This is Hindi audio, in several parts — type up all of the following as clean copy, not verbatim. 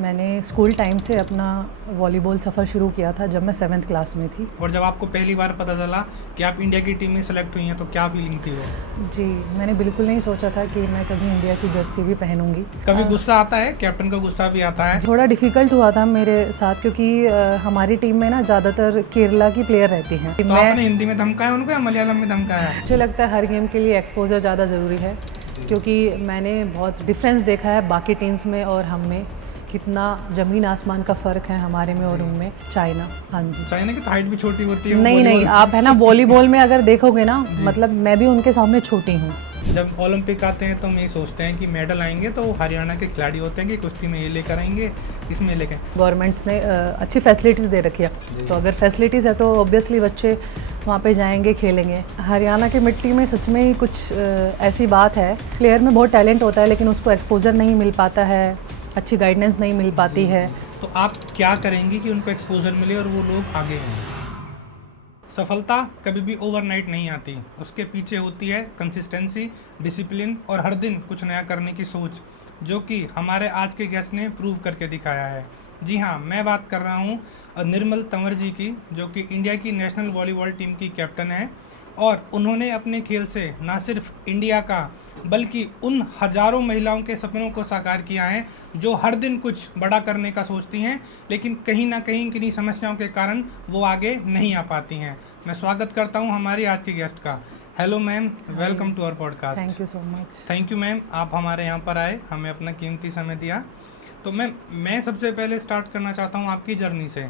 मैंने स्कूल टाइम से अपना वॉलीबॉल सफ़र शुरू किया था जब मैं 7th क्लास में थी। और जब आपको पहली बार पता चला कि आप इंडिया की टीम में सेलेक्ट हुई हैं तो क्या फीलिंग थी वो? जी, मैंने बिल्कुल नहीं सोचा था कि मैं कभी इंडिया की जर्सी भी पहनूंगी। कभी गुस्सा आता है, कैप्टन का गुस्सा भी आता है? थोड़ा डिफ़िकल्ट हुआ था मेरे साथ क्योंकि हमारी टीम में ना ज़्यादातर केरला की प्लेयर रहती हैं। तो आपने हिंदी में धमकाया उनको या मलयालम में धमकाया? मुझे लगता है हर गेम के लिए एक्सपोजर ज़्यादा ज़रूरी है, क्योंकि मैंने बहुत डिफरेंस देखा है बाकी टीम्स में और हम में। कितना ज़मीन आसमान का फ़र्क है हमारे में और उनमें। चाइना, हाँ जी। चाइना की तो हाइट भी छोटी होती है। नहीं, आप है ना वॉलीबॉल में अगर देखोगे ना, मतलब मैं भी उनके सामने छोटी हूँ। जब ओलंपिक आते हैं तो हम यही सोचते हैं कि मेडल आएंगे तो हरियाणा के खिलाड़ी होते हैं कि कुश्ती में ये लेकर आएंगे, इसमें लेकर। गवर्नमेंट्स ने अच्छी फैसिलिटीज़ दे रखी है, तो अगर फैसिलिटीज़ है तो ऑब्वियसली बच्चे वहाँ पे जाएंगे, खेलेंगे। हरियाणा की मिट्टी में सच में ही कुछ ऐसी बात है, प्लेयर में बहुत टैलेंट होता है लेकिन उसको एक्सपोजर नहीं मिल पाता है, अच्छी गाइडेंस नहीं मिल पाती है। तो आप क्या करेंगी कि उनको एक्सपोजर मिले और वो लोग आगे हों? सफलता कभी भी ओवरनाइट नहीं आती, उसके पीछे होती है कंसिस्टेंसी, डिसिप्लिन और हर दिन कुछ नया करने की सोच, जो कि हमारे आज के गेस्ट ने प्रूव करके दिखाया है। जी हाँ, मैं बात कर रहा हूँ निर्मल तंवर जी की, जो कि इंडिया की नेशनल वॉलीबॉल टीम की कैप्टन है और उन्होंने अपने खेल से ना सिर्फ इंडिया का बल्कि उन हजारों महिलाओं के सपनों को साकार किया है जो हर दिन कुछ बड़ा करने का सोचती हैं लेकिन कहीं ना कहीं किन्हीं समस्याओं के कारण वो आगे नहीं आ पाती हैं। मैं स्वागत करता हूं हमारी आज की गेस्ट का। Hello ma'am, welcome to our podcast. Thank you so much. Thank you ma'am, आप हमारे यहाँ पर आए, हमें अपना कीमती समय दिया। तो मैम, मैं सबसे पहले स्टार्ट करना चाहता हूँ आपकी जर्नी से।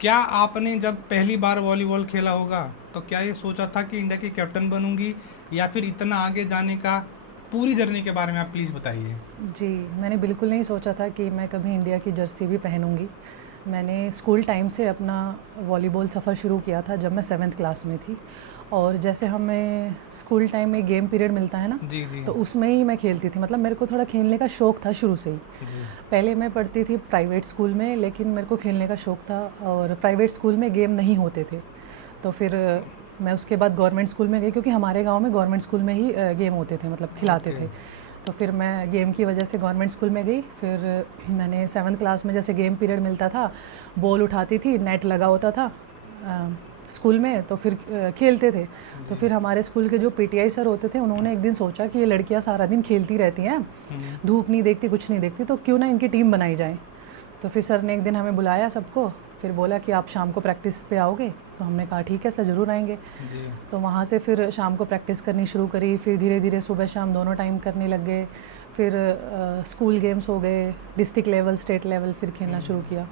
क्या आपने जब पहली बार वॉलीबॉल खेला होगा तो क्या ये सोचा था कि इंडिया की कैप्टन बनूंगी, या फिर इतना आगे जाने का पूरी जर्नी के बारे में आप प्लीज़ बताइए। जी, मैंने बिल्कुल नहीं सोचा था कि मैं कभी इंडिया की जर्सी भी पहनूंगी। मैंने स्कूल टाइम से अपना वॉलीबॉल सफ़र शुरू किया था जब मैं 7th क्लास में थी, और जैसे हमें स्कूल टाइम में गेम पीरियड मिलता है ना, जी जी। तो उसमें ही मैं खेलती थी। मतलब मेरे को थोड़ा खेलने का शौक़ था शुरू से ही। जी। पहले मैं पढ़ती थी प्राइवेट स्कूल में, लेकिन मेरे को खेलने का शौक़ था और प्राइवेट स्कूल में गेम नहीं होते थे, तो फिर मैं उसके बाद गवर्नमेंट स्कूल में गई, क्योंकि हमारे गांव में गवर्नमेंट स्कूल में ही गेम होते थे, मतलब खिलाते थे। तो फिर मैं गेम की वजह से गवर्नमेंट स्कूल में गई। फिर मैंने 7th क्लास में जैसे गेम पीरियड मिलता था, बॉल उठाती थी, नेट लगा होता था स्कूल में, तो फिर खेलते थे। तो फिर हमारे स्कूल के जो पीटीआई सर होते थे, उन्होंने एक दिन सोचा कि ये लड़कियां सारा दिन खेलती रहती हैं, धूप नहीं देखती, कुछ नहीं देखती, तो क्यों ना इनकी टीम बनाई जाए। तो फिर सर ने एक दिन हमें बुलाया सबको, फिर बोला कि आप शाम को प्रैक्टिस पे आओगे। तो हमने कहा ठीक है सर, ज़रूर आएंगे। तो वहाँ से फिर शाम को प्रैक्टिस करनी शुरू करी, फिर धीरे धीरे सुबह शाम दोनों टाइम करने लग गए। फिर स्कूल गेम्स हो गए, डिस्ट्रिक्ट लेवल, स्टेट लेवल, फिर खेलना शुरू किया।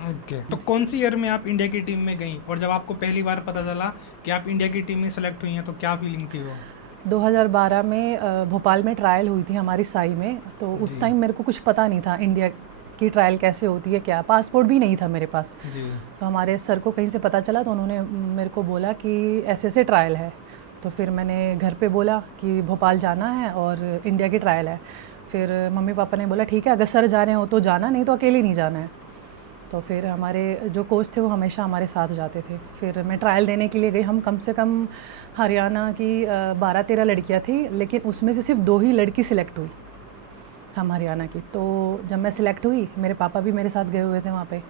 ओके। तो कौन सी ईयर में आप इंडिया की टीम में गई, और जब आपको पहली बार पता चला कि आप इंडिया की टीम में सेलेक्ट हुई हैं तो क्या फीलिंग थी वो? 2012 में भोपाल में ट्रायल हुई थी हमारी साई में। तो उस टाइम मेरे को कुछ पता नहीं था इंडिया की ट्रायल कैसे होती है, क्या, पासपोर्ट भी नहीं था मेरे पास। तो हमारे सर को कहीं से पता चला, तो उन्होंने मेरे को बोला कि ऐसे ऐसे ट्रायल है। तो फिर मैंने घर पे बोला कि भोपाल जाना है और इंडिया की ट्रायल है। फिर मम्मी पापा ने बोला ठीक है, अगर सर जा रहे हो तो जाना, नहीं तो अकेले नहीं जाना है। तो फिर हमारे जो कोच थे वो हमेशा हमारे साथ जाते थे। फिर मैं ट्रायल देने के लिए गई। हम कम से कम हरियाणा की 12-13 लड़कियाँ थी, लेकिन उसमें से सिर्फ 2 ही लड़की सिलेक्ट हुई हम हरियाणा की। तो जब मैं सिलेक्ट हुई, मेरे पापा भी मेरे साथ गए हुए थे वहाँ पे।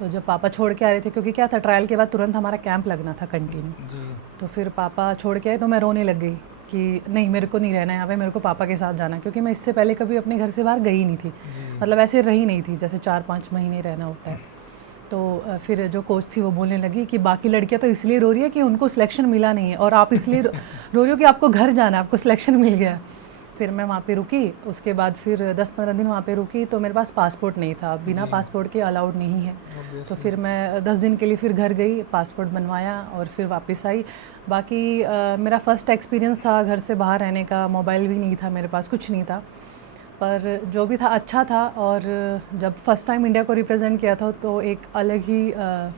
तो जब पापा छोड़ के आ रहे थे, क्योंकि क्या था, ट्रायल के बाद तुरंत हमारा कैंप लगना था कंटिन्यू। तो फिर पापा छोड़ के आए तो मैं रोने लग गई कि नहीं, मेरे को नहीं रहना है यहाँ पे, मेरे को पापा के साथ जाना है। क्योंकि मैं इससे पहले कभी अपने घर से बाहर गई नहीं थी, मतलब ऐसे रही नहीं थी जैसे 4-5 महीने रहना होता है। तो फिर जो कोच थी वो बोलने लगी कि बाकी लड़कियां तो इसलिए रो रही है कि उनको सिलेक्शन मिला नहीं है, और आप इसलिए रो रही हो कि आपको घर जाना है, आपको सिलेक्शन मिल गया। फिर मैं वहाँ पे रुकी, उसके बाद फिर 10-15 दिन वहाँ पे रुकी। तो मेरे पास पासपोर्ट नहीं था, बिना पासपोर्ट के अलाउड नहीं है। तो फिर मैं 10 दिन के लिए फिर घर गई, पासपोर्ट बनवाया और फिर वापस आई। बाकी मेरा फ़र्स्ट एक्सपीरियंस था घर से बाहर रहने का। मोबाइल भी नहीं था मेरे पास, कुछ नहीं था, पर जो भी था अच्छा था। और जब फर्स्ट टाइम इंडिया को रिप्रेजेंट किया था तो एक अलग ही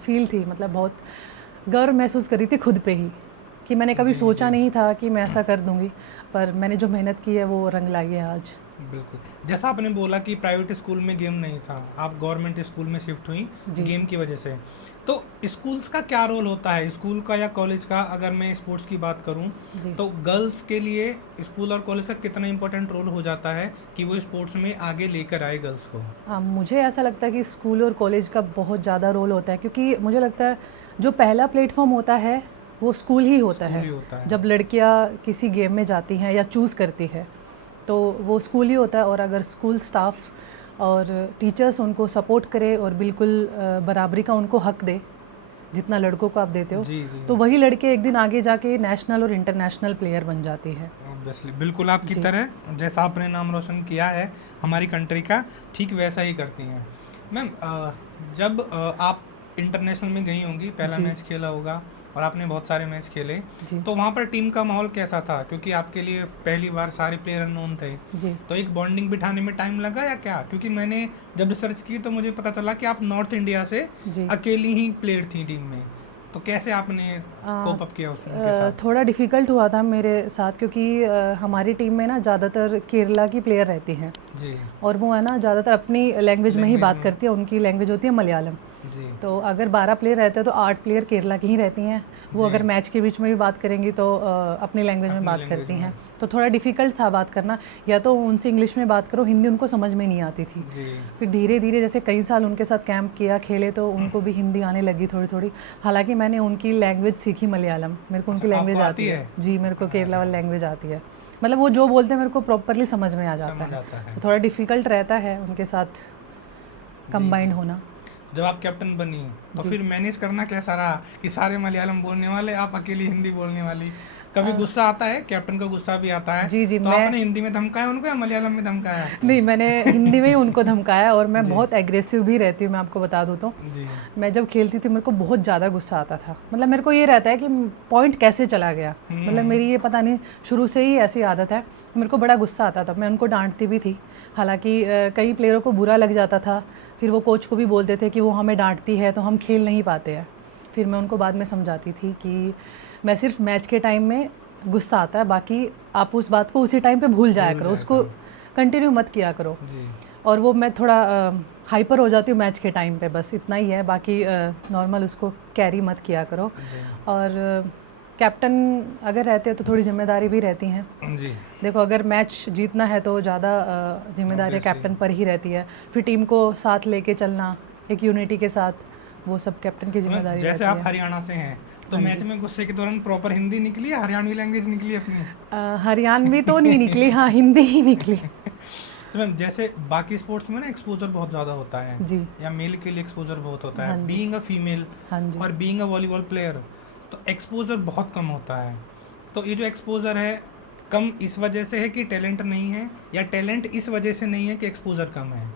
फील थी, मतलब बहुत गर्व महसूस करी थी खुद पे ही, कि मैंने कभी सोचा नहीं था कि मैं ऐसा कर दूंगी, पर मैंने जो मेहनत की है वो रंग लाई है आज। बिल्कुल। जैसा आपने बोला कि प्राइवेट स्कूल में गेम नहीं था, आप गवर्नमेंट स्कूल में शिफ्ट हुई जी। गेम की वजह से। तो स्कूल्स का क्या रोल होता है, स्कूल का या कॉलेज का? अगर मैं स्पोर्ट्स की बात करूं जी। तो गर्ल्स के लिए स्कूल और कॉलेज का कितना इंपॉर्टेंट रोल हो जाता है कि वो स्पोर्ट्स में आगे लेकर आए गर्ल्स को? मुझे ऐसा लगता है कि स्कूल और कॉलेज का बहुत ज़्यादा रोल होता है, क्योंकि मुझे लगता है जो पहला प्लेटफॉर्म होता है वो स्कूल ही होता स्कूल है। ही होता है। जब लड़कियां किसी गेम में जाती हैं या चूज़ करती है तो वो स्कूल ही होता है, और अगर स्कूल स्टाफ और टीचर्स उनको सपोर्ट करे और बिल्कुल बराबरी का उनको हक दे जितना लड़कों को आप देते हो, जी जी। तो वही लड़के एक दिन आगे जाके नेशनल और इंटरनेशनल प्लेयर बन जाती है। ऑब्वियसली, बिल्कुल आपकी जी। तरह, जैसा आपने नाम रोशन किया है हमारी कंट्री का, ठीक वैसा ही करती हैं। मैम जब आप इंटरनेशनल में गई होंगी, पहला जी। मैच खेला होगा और आपने बहुत सारे मैच खेले, जी। तो वहाँ पर टीम का माहौल कैसा था? क्योंकि आपके लिए पहली बार सारे प्लेयर अननोन थे, जी। तो एक बॉन्डिंग बिठाने में टाइम लगा या क्या? क्योंकि मैंने जब रिसर्च की तो मुझे पता चला कि आप नॉर्थ इंडिया से जी। अकेली ही प्लेयर थी टीम में, तो कैसे आपने कोप अप किया उनके साथ? थोड़ा डिफ़िकल्ट हुआ था मेरे साथ, क्योंकि हमारी टीम में ना ज़्यादातर केरला की प्लेयर रहती हैं, जी और वो है ना ज़्यादातर अपनी लैंग्वेज में ही लैंग्वेज बात में। करती है। उनकी लैंग्वेज होती है मलयालम। जी तो अगर 12 प्लेयर रहते हैं तो 8 प्लेयर केरला की ही रहती हैं। वो जी। अगर मैच के बीच में भी बात करेंगी तो अपनी लैंग्वेज में अपनी बात लैंग्वेज करती में। हैं। तो थोड़ा डिफ़िकल्ट था बात करना, या तो उनसे इंग्लिश में बात करो, हिंदी उनको समझ में नहीं आती थी। जी फिर धीरे धीरे जैसे कई साल उनके साथ कैंप किया, खेले, तो उनको भी हिंदी आने लगी थोड़ी थोड़ी। हालांकि मैंने उनकी लैंग्वेज सीखी मलयालम, मेरे को उनकी अच्छा, लैंग्वेज आपको आती आती है। है? जी, मेरे को केरला वाली लैंग्वेज आती है। मतलब वो जो बोलते हैं मेरे को प्रॉपरली समझ में आ जाता समझ है। आता है। तो थोड़ा डिफ़िकल्ट रहता है उनके साथ कंबाइंड होना। जब आप कैप्टन बनी तो जी। फिर मैनेज करना कैसा रहा कि सारे मलयालम बोलने वाले, आप अकेली हिंदी बोलने वाली? कभी गुस्सा आता है, कैप्टन का गुस्सा भी आता है, जी। जी, तो मैं आपने हिंदी में धमकाया उनको या मलयालम में धमकाया? नहीं, मैंने हिंदी में ही उनको धमकाया, और मैं जी। बहुत एग्रेसिव भी रहती हूँ, मैं आपको बता दूँ तो। जी मैं जब खेलती थी मेरे को बहुत ज़्यादा गुस्सा आता था। मतलब मेरे को ये रहता है कि पॉइंट कैसे चला गया, मतलब मेरी ये पता नहीं शुरू से ही ऐसी आदत है। मेरे को बड़ा गुस्सा आता था, मैं उनको डांटती भी थी। हालांकि कई प्लेयरों को बुरा लग जाता था, फिर वो कोच को भी बोलते थे कि वो हमें डांटती है तो हम खेल नहीं पाते हैं। फिर मैं उनको बाद में समझाती थी कि मैं सिर्फ मैच के टाइम में गुस्सा आता है, बाकी आप उस बात को उसी टाइम पे भूल जाया करो, उसको कंटिन्यू मत किया करो। जी और वो मैं थोड़ा हाइपर हो जाती हूँ मैच के टाइम पे, बस इतना ही है। बाकी नॉर्मल उसको कैरी मत किया करो। जी और कैप्टन अगर रहते हैं तो थोड़ी जिम्मेदारी भी रहती हैं। जी। देखो, अगर मैच जीतना है तो ज़्यादा जिम्मेदारी Obviously। कैप्टन पर ही रहती है। फिर टीम को साथ लेके चलना एक यूनिटी के साथ, वो सब कैप्टन की जिम्मेदारी जैसे रहती आप है। हरियाणा से हैं, तो हाँ मैच जी। में गुस्से के दौरान प्रॉपर हिंदी निकली या हरियाणवी लैंग्वेज निकली अपनी? हरियाणवी तो नहीं निकली, हाँ हिंदी ही निकली। तो मैम जैसे बाकी स्पोर्ट्स में ना एक्सपोजर बहुत ज़्यादा होता है, जी। या मेल के लिए एक्सपोजर बहुत होता हाँ है, जी। बीइंग अ फीमेल हाँ जी। और बीइंग अ वॉलीबॉल प्लेयर, तो एक्सपोजर बहुत कम होता है। तो ये जो एक्सपोजर है कम इस वजह से है कि टैलेंट नहीं है, या टैलेंट इस वजह से नहीं है कि एक्सपोजर कम है?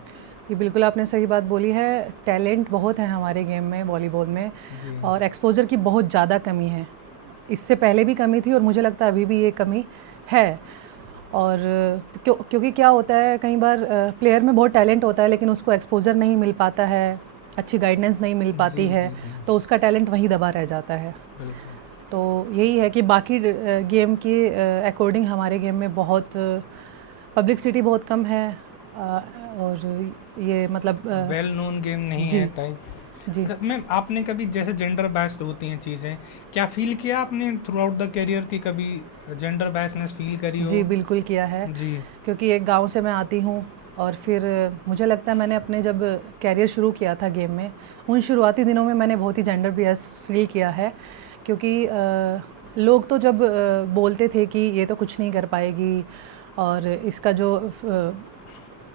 ये बिल्कुल आपने सही बात बोली है। टैलेंट बहुत है हमारे गेम में, वॉलीबॉल में, जी और एक्सपोजर की बहुत ज़्यादा कमी है। इससे पहले भी कमी थी और मुझे लगता है अभी भी ये कमी है। और क्योंकि क्या होता है, कई बार प्लेयर में बहुत टैलेंट होता है लेकिन उसको एक्सपोजर नहीं मिल पाता है, अच्छी गाइडेंस नहीं मिल पाती है, तो उसका टैलेंट वहीं दबा रह जाता है। बिल्कुल। तो यही है कि बाकी गेम के अकॉर्डिंग हमारे गेम में बहुत पब्लिसिटी बहुत कम है, और ये मतलब वेल नोन गेम नहीं जी। है टाइप। जी। मैम आपने कभी, जैसे जेंडर बेस्ड होती हैं चीज़ें, क्या फील किया आपने थ्रू आउट द करियर की कभी जेंडर बेस्डनेस फील करी हो? जी, बिल्कुल किया है। जी क्योंकि एक गांव से मैं आती हूँ, और फिर मुझे लगता है मैंने अपने जब कैरियर शुरू किया था गेम में, उन शुरुआती दिनों में मैंने बहुत ही जेंडर बेस फील किया है। क्योंकि लोग तो जब बोलते थे कि ये तो कुछ नहीं कर पाएगी, और इसका जो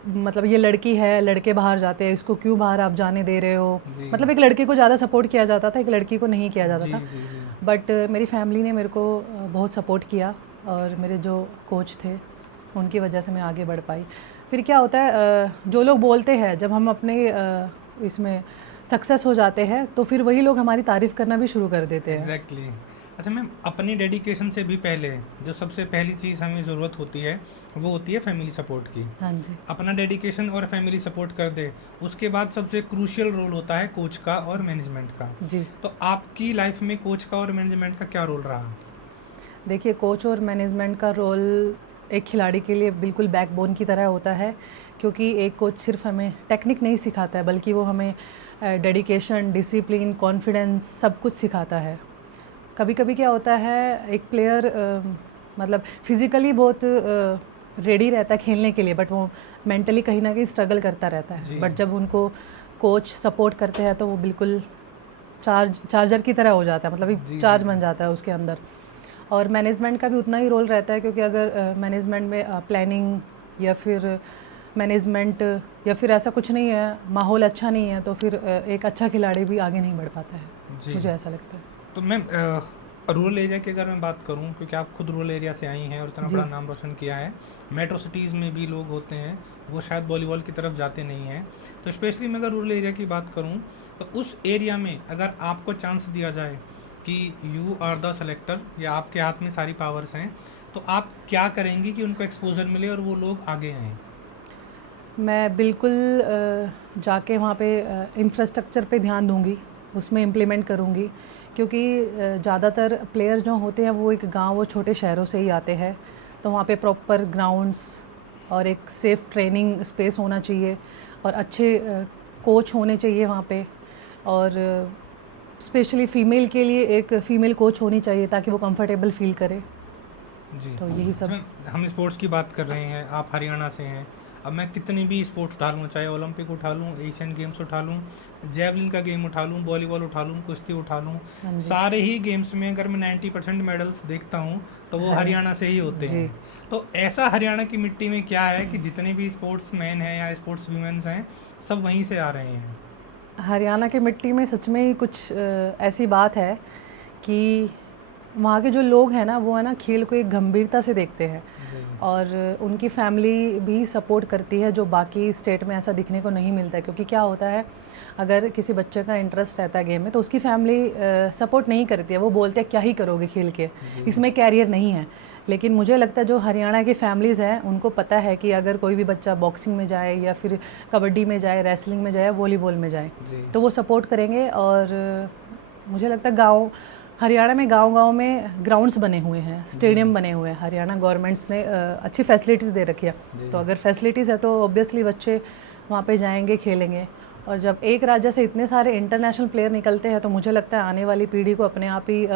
मतलब ये लड़की है, लड़के बाहर जाते हैं, इसको क्यों बाहर आप जाने दे रहे हो। जी। मतलब एक लड़के को ज़्यादा सपोर्ट किया जाता था, एक लड़की को नहीं किया जाता जी था। जी जी। बट मेरी फैमिली ने मेरे को बहुत सपोर्ट किया, और मेरे जो कोच थे उनकी वजह से मैं आगे बढ़ पाई। फिर क्या होता है, जो लोग बोलते हैं, जब हम अपने इसमें सक्सेस हो जाते हैं तो फिर वही लोग हमारी तारीफ़ करना भी शुरू कर देते हैं। एग्जैक्टली। अच्छा मैम, अपनी डेडिकेशन से भी पहले जो सबसे पहली चीज़ हमें ज़रूरत होती है वो होती है फैमिली सपोर्ट की। हाँ जी। अपना डेडिकेशन और फैमिली सपोर्ट कर दे, उसके बाद सबसे क्रूशियल रोल होता है कोच का और मैनेजमेंट का। जी। तो आपकी लाइफ में कोच का और मैनेजमेंट का क्या रोल रहा? देखिए, कोच और मैनेजमेंट का रोल एक खिलाड़ी के लिए बिल्कुल बैकबोन की तरह होता है, क्योंकि एक कोच सिर्फ हमें टेक्निक नहीं सिखाता है बल्कि वो हमें डेडिकेशन, डिसिप्लिन, कॉन्फिडेंस सब कुछ सिखाता है। कभी कभी क्या होता है, एक प्लेयर मतलब फिज़िकली बहुत रेडी रहता है खेलने के लिए, बट वो मेंटली कहीं ना कहीं स्ट्रगल करता रहता है। बट जब उनको कोच सपोर्ट करते हैं तो वो बिल्कुल चार्जर की तरह हो जाता है, मतलब एक चार्ज बन जाता है उसके अंदर। और मैनेजमेंट का भी उतना ही रोल रहता है, क्योंकि अगर मैनेजमेंट में प्लानिंग या फिर मैनेजमेंट या फिर ऐसा कुछ नहीं है, माहौल अच्छा नहीं है, तो फिर एक अच्छा खिलाड़ी भी आगे नहीं बढ़ पाता है। मुझे ऐसा लगता है। तो मैम रूरल एरिया की अगर मैं बात करूं, क्योंकि आप खुद रूरल एरिया से आई हैं और इतना बड़ा नाम रोशन किया है, मेट्रो सिटीज़ में भी लोग होते हैं वो शायद वॉलीबॉल की तरफ जाते नहीं हैं, तो स्पेशली मैं अगर रूरल एरिया की बात करूं तो उस एरिया में अगर आपको चांस दिया जाए कि यू आर द सेलेक्टर या आपके हाथ में सारी पावर्स हैं, तो आप क्या करेंगी कि उनको एक्सपोजर मिले और वो लोग आगे आएँ? मैं बिल्कुल जाके वहाँ पे इंफ्रास्ट्रक्चर पे ध्यान दूँगी, उसमें इम्प्लीमेंट करूँगी, क्योंकि ज़्यादातर प्लेयर जो होते हैं वो एक गांव और छोटे शहरों से ही आते हैं। तो वहाँ पे प्रॉपर ग्राउंड्स और एक सेफ़ ट्रेनिंग स्पेस होना चाहिए और अच्छे कोच होने चाहिए वहाँ पे, और स्पेशली फ़ीमेल के लिए एक फ़ीमेल कोच होनी चाहिए ताकि वो कंफर्टेबल फील करे। जी, तो यही सब। हम स्पोर्ट्स की बात कर रहे हैं, आप हरियाणा से हैं। अब मैं कितनी भी स्पोर्ट्स उठा लूँ, चाहे ओलंपिक उठा लूँ, एशियन गेम्स उठा लूँ, जेवलिन का गेम उठा लूँ, वॉलीबॉल उठा लूँ, कुश्ती उठा लूँ, सारे ही गेम्स में अगर मैं 90% मेडल्स देखता हूँ तो वो हरियाणा से ही होते हैं। तो ऐसा हरियाणा की मिट्टी में क्या है कि जितने भी स्पोर्ट्स मैन हैं या स्पोर्ट्स वीमेंस हैं सब वहीं से आ रहे हैं? हरियाणा की मिट्टी में सच में ही कुछ ऐसी बात है कि वहाँ के जो लोग हैं ना, वो है ना खेल को एक गंभीरता से देखते हैं, और उनकी फैमिली भी सपोर्ट करती है, जो बाकी स्टेट में ऐसा दिखने को नहीं मिलता है। क्योंकि क्या होता है, अगर किसी बच्चे का इंटरेस्ट रहता है गेम में तो उसकी फैमिली सपोर्ट नहीं करती है, वो बोलते हैं क्या ही करोगे खेल के, इसमें कैरियर नहीं है। लेकिन मुझे लगता है जो हरियाणा की फैमिलीज़ हैं उनको पता है कि अगर कोई भी बच्चा बॉक्सिंग में जाए या फिर कबड्डी में जाए, रेसलिंग में जाए, वॉलीबॉल में जाए, तो वो सपोर्ट करेंगे। और मुझे लगता है हरियाणा में गांव-गांव में ग्राउंड्स बने हुए हैं, स्टेडियम बने हुए हैं। हरियाणा गवर्नमेंट्स ने अच्छी फैसिलिटीज़ दे रखी है, तो अगर फैसिलिटीज़ है तो ऑब्वियसली बच्चे वहाँ पे जाएंगे, खेलेंगे। और जब एक राज्य से इतने सारे इंटरनेशनल प्लेयर निकलते हैं तो मुझे लगता है आने वाली पीढ़ी को अपने आप ही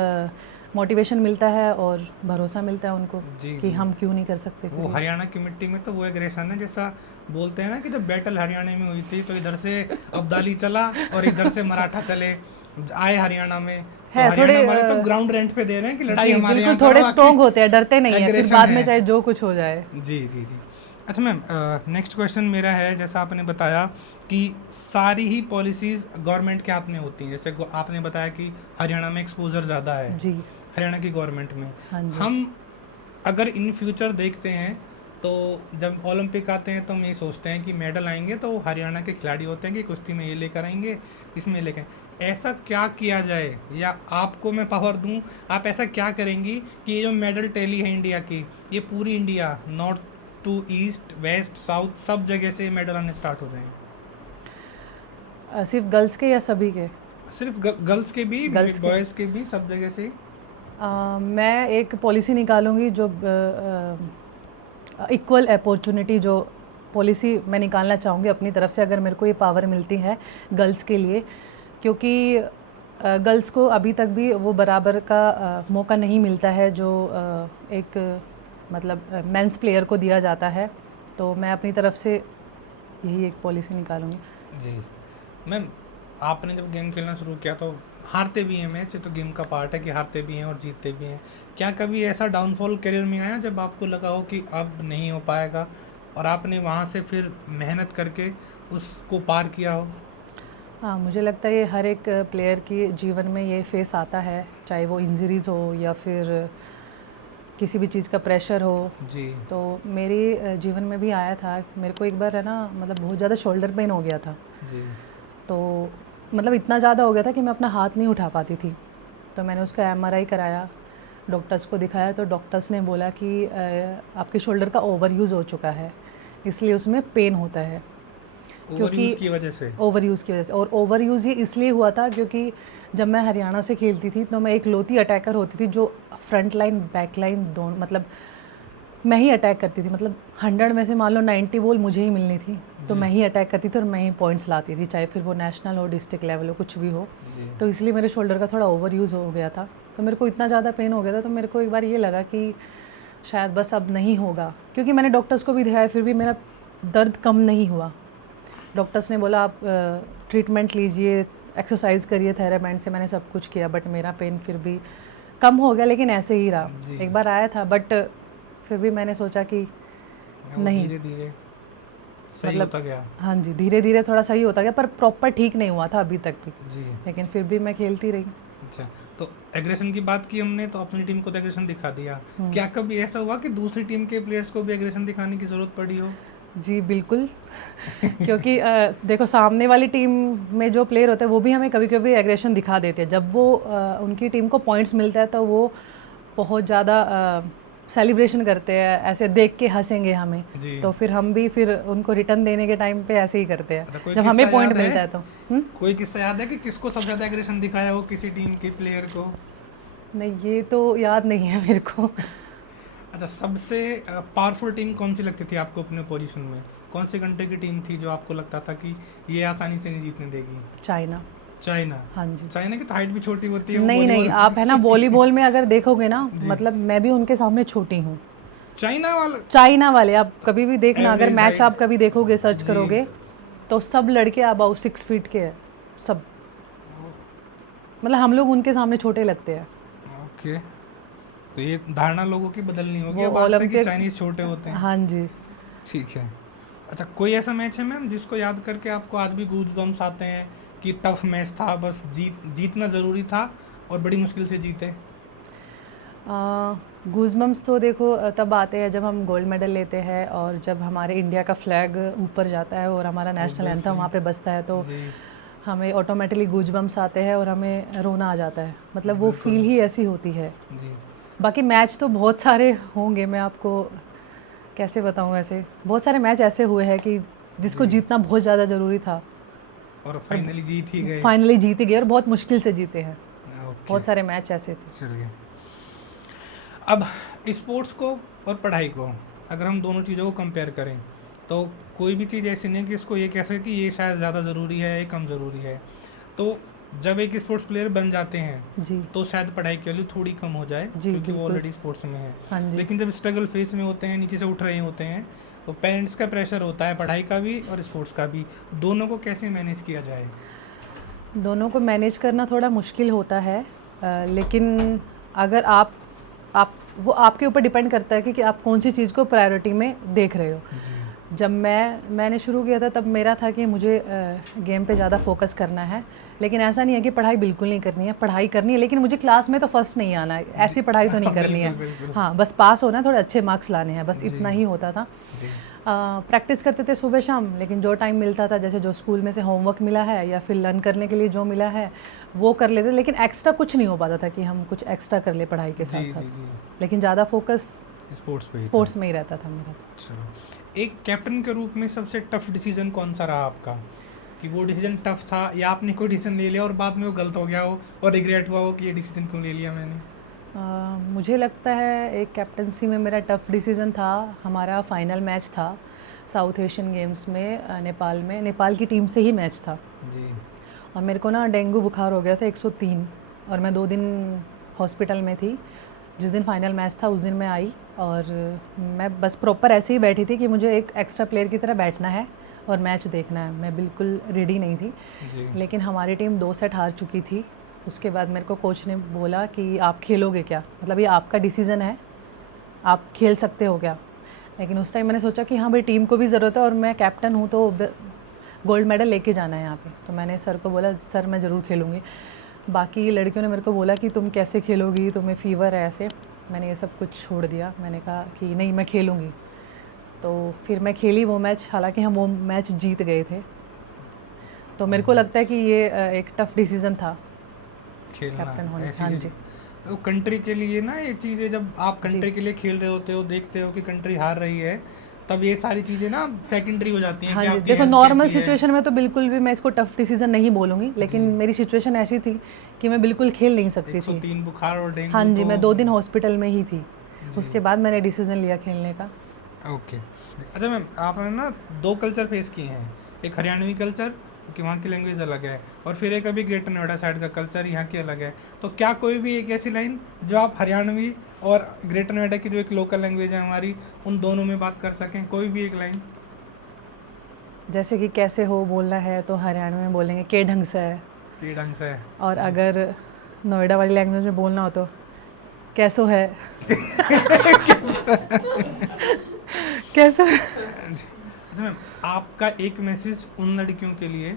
मोटिवेशन मिलता है और भरोसा मिलता है उनको कि हम क्यों नहीं कर सकते। वो हरियाणा की मिट्टी में तो वो एग्रेशन है, जैसा बोलते हैं ना कि जब बैटल हरियाणा में हुई थी तो इधर से अब्दाली चला और इधर से मराठा चले आए हरियाणा में, है तो थोड़े हमारे तो ग्राउंड रेंट पे दे रहे हैं कि लड़ाई हमारे यहाँ थोड़े स्ट्रॉन्ग होते हैं, डरते नहीं है, फिर बाद में चाहे जो कुछ हो जाए। जी जी जी। अच्छा मैम, नेक्स्ट क्वेश्चन मेरा है, जैसा आपने बताया कि सारी ही पॉलिसीज़ गवर्नमेंट के हाथ में होती हैं, जैसे आपने बताया कि हरियाणा में एक्सपोजर ज़्यादा है जी हरियाणा की गवर्नमेंट में। हम अगर इन फ्यूचर देखते हैं तो जब ओलंपिक आते हैं तो हम ये सोचते हैं कि मेडल आएंगे तो हरियाणा के खिलाड़ी होते हैं कि कुश्ती में ये लेकर आएंगे, इसमें लेकर, ऐसा क्या किया जाए या आपको मैं पावर दूं, आप ऐसा क्या करेंगी कि ये जो मेडल टैली है इंडिया की, ये पूरी India north to east, west, south सब जगह से मेडल आने स्टार्ट हो जाएं? सिर्फ गर्ल्स के या सभी के? सिर्फ गर्ल्स के भी, बॉयज़ के भी, सब जगह से। मैं एक पॉलिसी निकालूंगी जो इक्वल अपॉर्चुनिटी, जो पॉलिसी मैं निकालना चाहूँगी अपनी तरफ से, अगर मेरे को ये पावर मिलती है गर्ल्स के लिए, क्योंकि गर्ल्स को अभी तक भी वो बराबर का मौका नहीं मिलता है जो एक मतलब मेंस प्लेयर को दिया जाता है। तो मैं अपनी तरफ से यही एक पॉलिसी निकालूंगी। जी मैम, आपने जब गेम खेलना शुरू किया तो हारते भी हैं मैच, तो गेम का पार्ट है कि हारते भी हैं और जीतते भी हैं, क्या कभी ऐसा डाउनफॉल करियर में आया जब आपको लगा हो कि अब नहीं हो पाएगा और आपने वहाँ से फिर मेहनत करके उसको पार किया हो? हाँ, मुझे लगता है ये हर एक प्लेयर की जीवन में ये फेस आता है, चाहे वो इंजरीज़ हो या फिर किसी भी चीज़ का प्रेशर हो जी। तो मेरे जीवन में भी आया था। मेरे को एक बार है ना, मतलब बहुत ज़्यादा शोल्डर पेन हो गया था जी। तो मतलब इतना ज़्यादा हो गया था कि मैं अपना हाथ नहीं उठा पाती थी। तो मैंने उसका MRI कराया, डॉक्टर्स को दिखाया, तो डॉक्टर्स ने बोला कि आपके शोल्डर का ओवर यूज़ हो चुका है, इसलिए उसमें पेन होता है। क्योंकि की वजह से, ओवर यूज़ की वजह से। और ओवर यूज़ ये इसलिए हुआ था क्योंकि जब मैं हरियाणा से खेलती थी तो मैं एक लौती अटैकर होती थी जो फ्रंट लाइन बैक लाइन दोनों, मतलब मैं ही अटैक करती थी, मतलब 100 में से मान लो 90 बॉल मुझे ही मिलनी थी, तो मैं ही अटैक करती थी और मैं ही पॉइंट्स लाती थी, चाहे फिर वो नेशनल हो, डिस्ट्रिक्ट लेवल हो, कुछ भी हो। तो इसलिए मेरे शोल्डर का थोड़ा ओवर यूज़ हो गया था, तो मेरे को इतना ज़्यादा पेन हो गया था, तो मेरे को एक बार ये लगा कि शायद बस अब नहीं होगा, क्योंकि मैंने डॉक्टर्स को भी दिखाया, फिर भी मेरा दर्द कम नहीं हुआ। डॉक्टर्स ने बोला आप ट्रीटमेंट लीजिए, एक्सरसाइज करिए थेरापैंड से, मैंने सब कुछ किया, बट मेरा पेन फिर भी कम हो गया, लेकिन ऐसे ही रहा। एक बार आया था, बट फिर भी मैंने सोचा कि नहीं, धीरे धीरे सही होता गया। हाँ जी, धीरे धीरे थोड़ा सही होता गया, पर प्रॉपर ठीक नहीं हुआ था अभी तक भी जी। लेकिन फिर भी मैं खेलती रही। अच्छा, तो एग्रेशन की बात की हमने, तो अपनी टीम को तो एग्रेशन दिखा दिया, क्या कभी ऐसा हुआ कि दूसरी टीम के प्लेयर्स को भी एग्रेशन दिखाने की ज़रूरत पड़ी हो? जी बिल्कुल क्योंकि देखो सामने वाली टीम में जो प्लेयर होते हैं वो भी हमें कभी कभी एग्रेशन दिखा देते हैं। जब वो उनकी टीम को पॉइंट्स मिलता है तो वो बहुत ज़्यादा सेलिब्रेशन करते हैं, ऐसे देख के हंसेंगे हमें, तो फिर हम भी फिर उनको रिटर्न देने के टाइम पे ऐसे ही करते हैं। अच्छा, जब हमें पॉइंट मिलता है तो कोई किस्सा याद है कि किसको सबसे ज़्यादा एग्रेशन दिखाया हो किसी टीम के प्लेयर को? नहीं, ये तो याद नहीं है मेरे को। अच्छा, सबसे पावरफुल टीम कौन सी लगती थी आपको अपने पोजीशन में? कौन सी कंट्री की टीम थी जो आपको लगता था कि ये आसानी से नहीं जीतने देगी? चाइना। चाइना? हाँ जी। चाइना की तो हाइट भी छोटी होती है। नहीं नहीं, आप है ना वॉलीबॉल में अगर देखोगे ना, मतलब मैं भी उनके सामने छोटी हूँ। चाइना वाले आप कभी भी देखना, अगर मैच आप कभी देखोगे, सर्च करोगे, तो सब लड़के अबाउट 6 फीट के हैं सब, मतलब हम लोग उनके सामने छोटे लगते हैं। ओके, तो ये धारणा लोगों की बदलनी होगी अब आज से कि चाइनीज छोटे होते हैं। हाँ जी। ठीक है। अच्छा, कोई ऐसा मैच है मैम जिसको याद करके आपको आज भी गूज़बम्स आते हैं कि टफ मैच था, बस जीतना ज़रूरी था और बड़ी मुश्किल से जीते? गूज़बम्स तो देखो तब आते हैं जब हम गोल्ड मेडल लेते हैं और जब हमारे इंडिया का फ्लैग ऊपर जाता है और हमारा नेशनल एंथम वहाँ पे बजता है, तो हमें ऑटोमेटिकली गूज़बम्स आते हैं और हमें रोना आ जाता है, मतलब वो फील ही ऐसी होती है। बाकी मैच तो बहुत सारे होंगे, मैं आपको कैसे बताऊं, ऐसे बहुत सारे मैच ऐसे हुए हैं कि जिसको जीतना बहुत ज़्यादा ज़रूरी था और फाइनली जीत ही गए। फाइनली जीत ही गए और बहुत मुश्किल से जीते हैं। बहुत सारे मैच ऐसे थे। चलिए, अब स्पोर्ट्स को और पढ़ाई को अगर हम दोनों चीज़ों को कंपेयर करें तो कोई भी चीज़ ऐसी नहीं कि इसको ये कह सके कि ये शायद ज़्यादा ज़रूरी है, ये कम ज़रूरी है। तो जब एक स्पोर्ट्स प्लेयर बन जाते हैं जी, तो शायद पढ़ाई की वैल्यू थोड़ी कम हो जाए क्योंकि वो ऑलरेडी स्पोर्ट्स में है। हाँ जी। लेकिन जब स्ट्रगल फेस में होते हैं, नीचे से उठ रहे होते हैं, तो पेरेंट्स का प्रेशर होता है, पढ़ाई का भी और स्पोर्ट्स का भी। दोनों को कैसे मैनेज किया जाए? दोनों को मैनेज करना थोड़ा मुश्किल होता है, लेकिन अगर आप वो आपके ऊपर डिपेंड करता है कि आप कौन सी चीज़ को प्रायोरिटी में देख रहे हो। जब मैंने शुरू किया था तब मेरा था कि मुझे गेम पे ज़्यादा फोकस करना है, लेकिन ऐसा नहीं है कि पढ़ाई बिल्कुल नहीं करनी है, पढ़ाई करनी है, लेकिन मुझे क्लास में तो फर्स्ट नहीं आना है, ऐसी पढ़ाई तो नहीं करनी है। हाँ, बस पास होना है, थोड़े अच्छे मार्क्स लाने हैं, बस इतना ही होता था। प्रैक्टिस करते थे सुबह शाम, लेकिन जो टाइम मिलता था, जैसे जो स्कूल में से होमवर्क मिला है या फिर लर्न करने के लिए जो मिला है वो कर लेते, लेकिन एक्स्ट्रा कुछ नहीं हो पाता था कि हम कुछ एक्स्ट्रा कर ले पढ़ाई के साथ साथ। लेकिन ज़्यादा फोकस स्पोर्ट्स में ही रहता था मेरा। चलो, एक कैप्टन के रूप में सबसे टफ डिसीजन कौन सा रहा आपका, कि वो डिसीजन टफ था या आपने कोई डिसीजन ले लिया और बाद में वो गलत हो गया हो और रिग्रेट हुआ हो कि ये डिसीजन क्यों ले लिया मैंने? मुझे लगता है एक कैप्टनसी में मेरा टफ डिसीज़न था, हमारा फाइनल मैच था साउथ एशियन गेम्स में नेपाल में, नेपाल की टीम से ही मैच था जी। और मेरे को ना डेंगू बुखार हो गया था 103 और मैं 2 दिन हॉस्पिटल में थी। जिस दिन फाइनल मैच था उस दिन मैं आई और मैं बस प्रॉपर ऐसे ही बैठी थी कि मुझे एक एक्स्ट्रा प्लेयर की तरह बैठना है और मैच देखना है, मैं बिल्कुल रेडी नहीं थी जी। लेकिन हमारी टीम 2 सेट हार चुकी थी। उसके बाद मेरे को कोच ने बोला कि आप खेलोगे क्या, मतलब ये आपका डिसीज़न है, आप खेल सकते हो क्या। लेकिन उस टाइम मैंने सोचा कि हाँ भाई, टीम को भी ज़रूरत है और मैं कैप्टन हूँ तो गोल्ड मेडल लेके जाना है यहाँ पे। तो मैंने सर को बोला सर मैं ज़रूर खेलूँगी। बाकी लड़कियों ने मेरे को बोला कि तुम कैसे खेलोगी, तुम्हें फ़ीवर है ऐसे। मैंने ये सब कुछ छोड़ दिया, मैंने कहा कि नहीं मैं खेलूँगी। तो फिर मैं खेली वो मैच, हालांकि हम वो मैच जीत गए थे। तो मेरे को लगता है कि ये एक टफ़ डिसीज़न था कैप्टन होने। हाँ जी। तो कंट्री के लिए ना ये चीज़ें, जब आप कंट्री के लिए खेल रहे होते हो, देखते हो कि कंट्री हार रही है, तब ये सारी चीज़ें ना सेकेंडरी हो जाती हैं। हाँ जी, देखो नॉर्मल सिचुएशन में तो बिल्कुल भी मैं इसको टफ डिसीजन नहीं बोलूँगी, लेकिन मेरी सिचुएशन ऐसी थी कि मैं बिल्कुल खेल नहीं सकती थी। 103 बुखार और डेंगू। हाँ जी, मैं 2 दिन हॉस्पिटल में ही थी उसके बाद मैंने डिसीजन लिया खेलने का। ओके। अच्छा मैम, आपने ना 2 कल्चर फेस किए हैं, एक हरियाणवी कल्चर कि वहाँ की लैंग्वेज अलग है, और फिर एक अभी ग्रेटर नोएडा साइड का कल्चर यहाँ की अलग है। तो क्या कोई भी एक ऐसी लाइन जो आप हरियाणवी और ग्रेटर नोएडा की जो एक लोकल लैंग्वेज है हमारी, उन दोनों में बात कर सकें, कोई भी एक लाइन? जैसे कि कैसे हो बोलना है तो हरियाणवी में बोलेंगे के ढंग से है, के ढंग से है। और अगर नोएडा वाली लैंग्वेज में बोलना हो तो कैसो है। कैसो है। अच्छा मैम, आपका एक मैसेज उन लड़कियों के लिए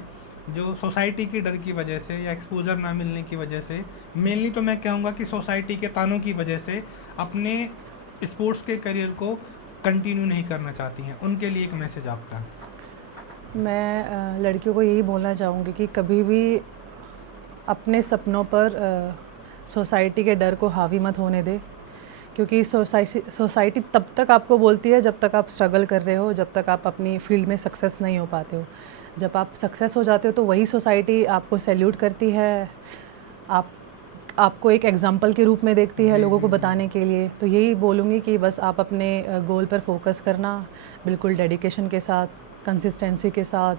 जो सोसाइटी की डर की वजह से या एक्सपोजर ना मिलने की वजह से, मेनली तो मैं कहूँगा कि सोसाइटी के तानों की वजह से अपने स्पोर्ट्स के करियर को कंटिन्यू नहीं करना चाहती हैं, उनके लिए एक मैसेज आपका? मैं लड़कियों को यही बोलना चाहूँगी कि कभी भी अपने सपनों पर सोसाइटी के डर को हावी मत होने दे, क्योंकि सोसाइटी तब तक आपको बोलती है जब तक आप स्ट्रगल कर रहे हो, जब तक आप अपनी फील्ड में सक्सेस नहीं हो पाते हो। जब आप सक्सेस हो जाते हो तो वही सोसाइटी आपको सैल्यूट करती है, आपको एक एग्जाम्पल के रूप में देखती है लोगों को बताने के लिए। तो यही बोलूँगी कि बस आप अपने गोल पर फोकस करना, बिल्कुल डेडिकेशन के साथ, कंसिस्टेंसी के साथ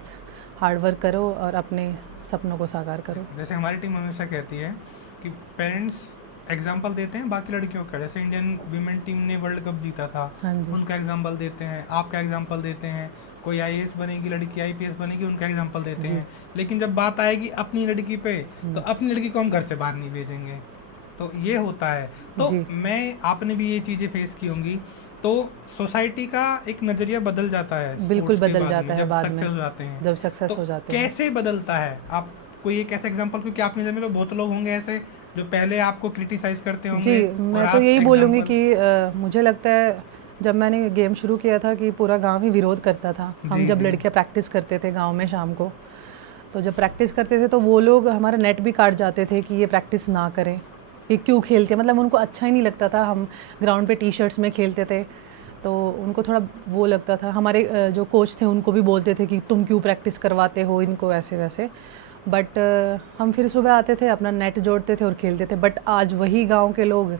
हार्ड वर्क करो और अपने सपनों को साकार करो। जैसे हमारी टीम हमेशा कहती है कि पेरेंट्स एग्जाम्पल देते हैं बाकी लड़कियों का, जैसे इंडियन वीमेन टीम ने वर्ल्ड कप जीता था, हाँ जी। उनका एग्जाम्पल देते हैं, आपका एग्जाम्पल देते हैं, कोई आईएएस बनेगी लड़की, आईपीएस बनेगी, उनका एग्जाम्पल देते हैं। लेकिन जब बात आएगी अपनी लड़की पे, तो अपनी लड़की को हम घर से बाहर नहीं भेजेंगे। तो ये होता है। तो मैं आपने भी ये चीज़ें फेस की होंगी, तो सोसाइटी का एक नज़रिया बदल जाता है, बिल्कुल sports के बदल बाद जाता में, है जब बाद सक्सेस हो में, जाते हैं। जब सक्सेस तो हो जाते हैं। कैसे बदलता है? आप कोई एक ऐसा एग्जाम्पल, क्योंकि आपने जब में तो बहुत लोग होंगे ऐसे जो पहले आपको क्रिटिसाइज करते होंगे। जी, और मैं तो आप यही बोलूँगी example- कि मुझे लगता है जब मैंने गेम शुरू किया था कि पूरा गांव ही विरोध करता था। हम जब लड़कियां प्रैक्टिस करते थे गांव में शाम को, तो जब प्रैक्टिस करते थे तो वो लोग हमारा नेट भी काट जाते थे कि ये प्रैक्टिस ना करें, ये क्यों खेलते हैं, मतलब उनको अच्छा ही नहीं लगता था। हम ग्राउंड पे टी-शर्ट्स में खेलते थे तो उनको थोड़ा वो लगता था। हमारे जो कोच थे उनको भी बोलते थे कि तुम क्यों प्रैक्टिस करवाते हो इनको, ऐसे वैसे। बट हम फिर सुबह आते थे, अपना नेट जोड़ते थे और खेलते थे। बट आज वही गांव के लोग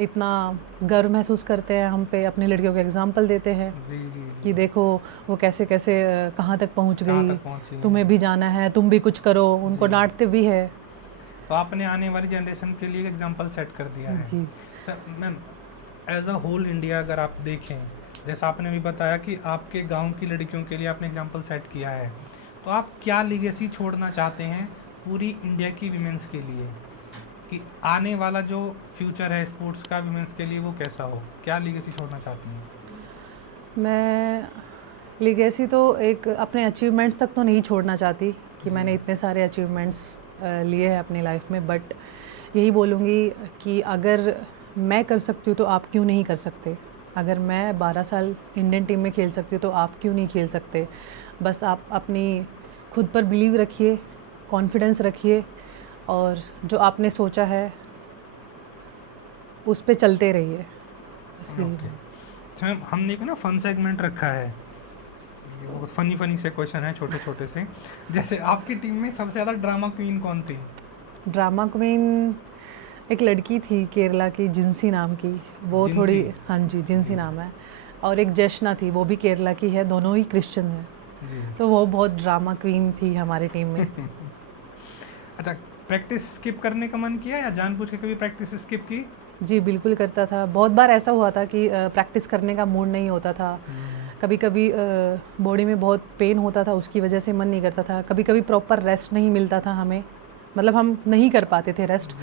इतना गर्व महसूस करते हैं हम पे, अपनी लड़कियों को एग्जाम्पल देते हैं कि देखो वो कैसे कैसे कहाँ तक पहुँच गई, तुम्हें भी जाना है, तुम भी कुछ करो। उनको डांटते भी है। तो आपने आने वाली जनरेशन के लिए एग्जाम्पल सेट कर दिया है। जी ma'am, as a whole India अगर आप देखें, जैसा आपने भी बताया कि आपके गांव की लड़कियों के लिए आपने एग्जाम्पल सेट किया है, तो आप क्या लीगेसी छोड़ना चाहते हैं पूरी इंडिया की विमेंस के लिए, कि आने वाला जो फ्यूचर है स्पोर्ट्स का विमेंस के लिए वो कैसा हो? क्या लीगेसी छोड़ना चाहती हैं? मैं लीगेसी तो एक अपने अचीवमेंट्स तक तो नहीं छोड़ना चाहती कि मैंने इतने सारे अचीवमेंट्स लिए हैं अपनी लाइफ में, बट यही बोलूँगी कि अगर मैं कर सकती हूँ तो आप क्यों नहीं कर सकते। अगर मैं 12 साल इंडियन टीम में खेल सकती हूँ तो आप क्यों नहीं खेल सकते। बस आप अपनी खुद पर बिलीव रखिए, कॉन्फिडेंस रखिए, और जो आपने सोचा है उस पे चलते रहिए। अच्छा मैम, हमने एक ना फन सेगमेंट रखा है, बहुत फनी से क्वेश्चन है छोटे छोटे से। जैसे आपकी टीम में सबसे ज़्यादा ड्रामा क्वीन कौन थी? ड्रामा क्वीन एक लड़की थी केरला की, जिंसी नाम की। वो थोड़ी, हाँ जी, जिंसी नाम है। और एक जशना थी, वो भी केरला की है, दोनों ही क्रिश्चियन हैं। तो वो बहुत ड्रामा क्वीन थी हमारी टीम में। अच्छा, प्रैक्टिस स्किप करने का मन किया या जानबूझ के कभी प्रैक्टिस स्किप की? जी बिल्कुल करता था। बहुत बार ऐसा हुआ था कि प्रैक्टिस करने का मूड नहीं होता था। कभी कभी बॉडी में बहुत पेन होता था, उसकी वजह से मन नहीं करता था। कभी कभी प्रॉपर रेस्ट नहीं मिलता था हमें, मतलब हम नहीं कर पाते थे रेस्ट।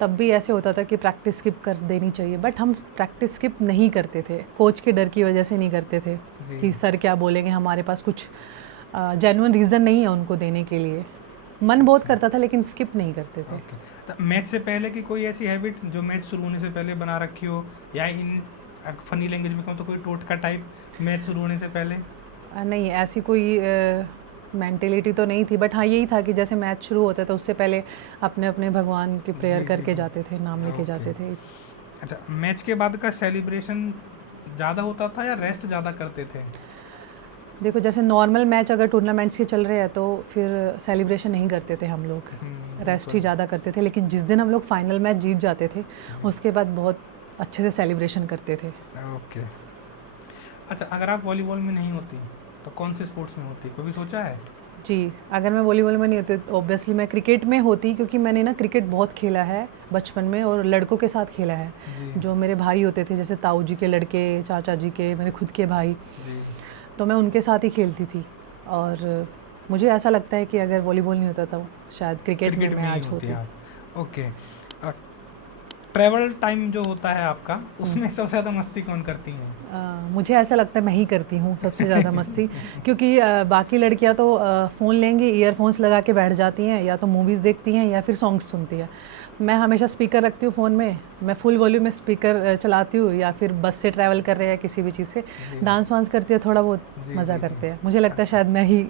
तब भी ऐसे होता था कि प्रैक्टिस स्किप कर देनी चाहिए, बट हम प्रैक्टिस स्किप नहीं करते थे। कोच के डर की वजह से नहीं करते थे कि सर क्या बोलेंगे, हमारे पास कुछ जेन्युइन रीज़न नहीं है उनको देने के लिए। मन बहुत करता था लेकिन स्किप नहीं करते थे। तो मैच से पहले की कोई ऐसी हैबिट जो मैच शुरू होने से पहले बना रखी हो, या इन फनी लैंग्वेज में कहूँ तो कोई टोटका टाइप मैच शुरू होने से पहले? नहीं, ऐसी कोई मेंटेलिटी तो नहीं थी, बट हाँ यही था कि जैसे मैच शुरू होता था उससे पहले अपने अपने भगवान की प्रेयर करके जाते थे, नाम लेके जाते थे। अच्छा, मैच के बाद का सेलिब्रेशन ज़्यादा होता था या रेस्ट ज़्यादा करते थे? देखो, जैसे नॉर्मल मैच अगर टूर्नामेंट्स के चल रहे हैं तो फिर सेलिब्रेशन नहीं करते थे हम लोग, रेस्ट ही ज़्यादा करते थे। लेकिन जिस दिन हम लोग फाइनल मैच जीत जाते थे उसके बाद बहुत अच्छे से सेलिब्रेशन करते थे। ओके। अच्छा, अगर आप वॉलीबॉल में नहीं होती तो कौन से स्पोर्ट्स में होती, कभी सोचा है? जी, अगर मैं वॉलीबॉल में नहीं होती तो ऑब्वियसली मैं क्रिकेट में होती, क्योंकि मैंने ना क्रिकेट बहुत खेला है बचपन में और लड़कों के साथ खेला है। जी जो मेरे भाई होते थे, जैसे ताऊ जी के लड़के, चाचा जी के, मेरे खुद के भाई, जी। तो मैं उनके साथ ही खेलती थी। और मुझे ऐसा लगता है कि अगर वॉलीबॉल नहीं होता तो शायद क्रिकेट में क्रिकेट मैं में ही आज होती होती। हैं आप। ओके। ट्रैवल टाइम जो होता है आपका, उसमें सबसे ज़्यादा मस्ती कौन करती हैं? मुझे ऐसा लगता है मैं ही करती हूँ सबसे ज़्यादा मस्ती, क्योंकि बाकी लड़कियाँ तो फ़ोन लेंगी, ईयरफोन्स लगा के बैठ जाती हैं, या तो मूवीज़ देखती हैं या फिर सॉन्ग्स सुनती हैं। मैं हमेशा स्पीकर रखती हूँ फ़ोन में, मैं फुल वॉल्यूम में स्पीकर चलाती हूँ, या फिर बस से ट्रैवल कर रहे हैं किसी भी चीज़ से जी डांस वांस करती है, थोड़ा बहुत जी मज़ा जी जी। करते हैं। मुझे लगता है अच्छा, शायद मैं ही।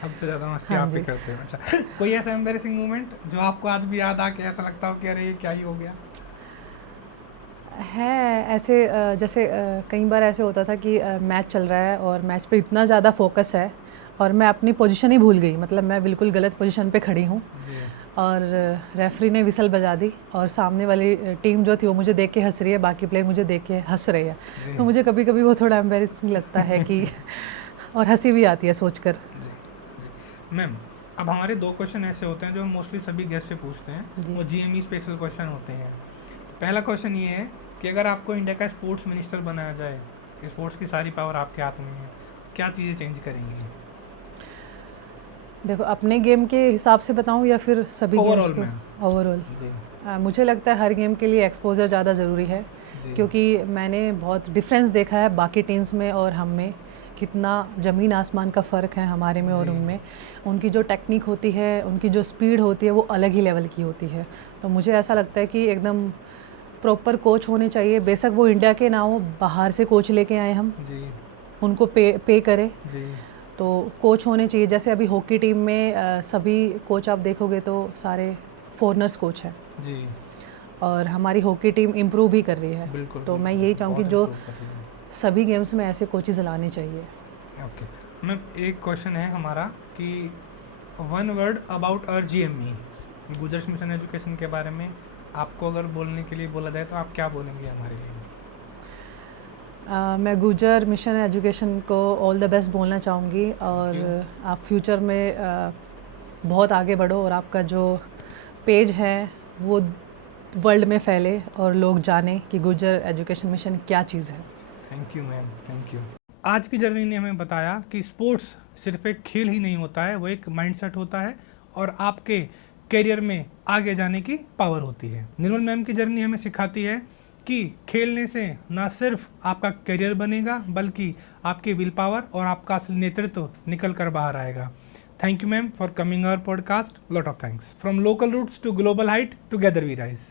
सबसे ज़्यादा मस्ती हाँ आप ही जी। करते हो। अच्छा, कोई ऐसा एम्बेरसिंग मोमेंट जो आपको आज भी याद आके ऐसा लगता हो कि अरे ये क्या ही हो गया? है ऐसे जैसे कई बार ऐसे होता था कि मैच चल रहा है और मैच पे इतना ज़्यादा फोकस है और मैं अपनी पोजीशन ही भूल गई, मतलब मैं बिल्कुल गलत पोजीशन पे खड़ी हूँ जी और रेफरी ने विसल बजा दी और सामने वाली टीम जो थी वो मुझे देख के हंस रही है, बाकी प्लेयर मुझे देख के हंस रहे हैं। जी तो मुझे कभी कभी वो थोड़ा एम्बेरसिंग लगता है कि और हंसी भी आती है सोचकर। जी जी। मैम, अब हमारे 2 क्वेश्चन ऐसे होते हैं जो मोस्टली सभी गेस्ट से पूछते हैं, जी। वो जीएमई स्पेशल क्वेश्चन होते हैं। पहला क्वेश्चन ये है कि अगर आपको इंडिया का स्पोर्ट्स मिनिस्टर बनाया जाए, स्पोर्ट्स की सारी पावर आपके हाथ में है, क्या चीज़ें चेंज करेंगी? देखो, अपने गेम के हिसाब से बताऊं या फिर सभी गेम्स ओवरऑल को? मैम। ओवरऑल जी मुझे लगता है हर गेम के लिए एक्सपोजर ज़्यादा ज़रूरी है, जी क्योंकि मैंने बहुत डिफरेंस देखा है बाकी टीम्स में और हम में, कितना ज़मीन आसमान का फ़र्क है हमारे में और जी उनमें। उनकी जो टेक्निक होती है, उनकी जो स्पीड होती है, वो अलग ही लेवल की होती है। तो मुझे ऐसा लगता है कि एकदम प्रॉपर कोच होने चाहिए, बेशक वो इंडिया के ना हो, बाहर से कोच लेके आए हम, जी उनको पे करें, जी तो कोच होने चाहिए। जैसे अभी हॉकी टीम में सभी कोच आप देखोगे तो सारे फॉरेनर्स कोच हैं जी। और हमारी हॉकी टीम इम्प्रूव भी कर रही है। बिल्कुल तो मैं बिल्कुल, यही चाहूँगी बहुत जो इम्प्रूव कर रही है। सभी गेम्स में ऐसे कोचेज़ लाने चाहिए। ओके मैम, एक क्वेश्चन है हमारा कि 1 word about our GME, Gujarat mission education के बारे में आपको अगर बोलने के लिए बोला जाए तो आप क्या बोलेंगे हमारे लिए? मैं गुजर मिशन एजुकेशन को ऑल द बेस्ट बोलना चाहूँगी और you. आप फ्यूचर में बहुत आगे बढ़ो और आपका जो पेज है वो वर्ल्ड में फैले और लोग जाने कि गुजर एजुकेशन मिशन क्या चीज़ है। Thank you ma'am, thank you. आज की जर्नी ने हमें बताया कि स्पोर्ट्स सिर्फ एक खेल ही नहीं होता है, वो एक माइंडसेट होता है और आपके करियर में आगे जाने की पावर होती है। निर्मल मैम की जर्नी हमें सिखाती है कि खेलने से ना सिर्फ आपका करियर बनेगा बल्कि आपकी विल पावर और आपका असली नेतृत्व निकल कर बाहर आएगा। Thank you ma'am for coming our podcast. Lot of thanks. From local roots to global height, together we rise.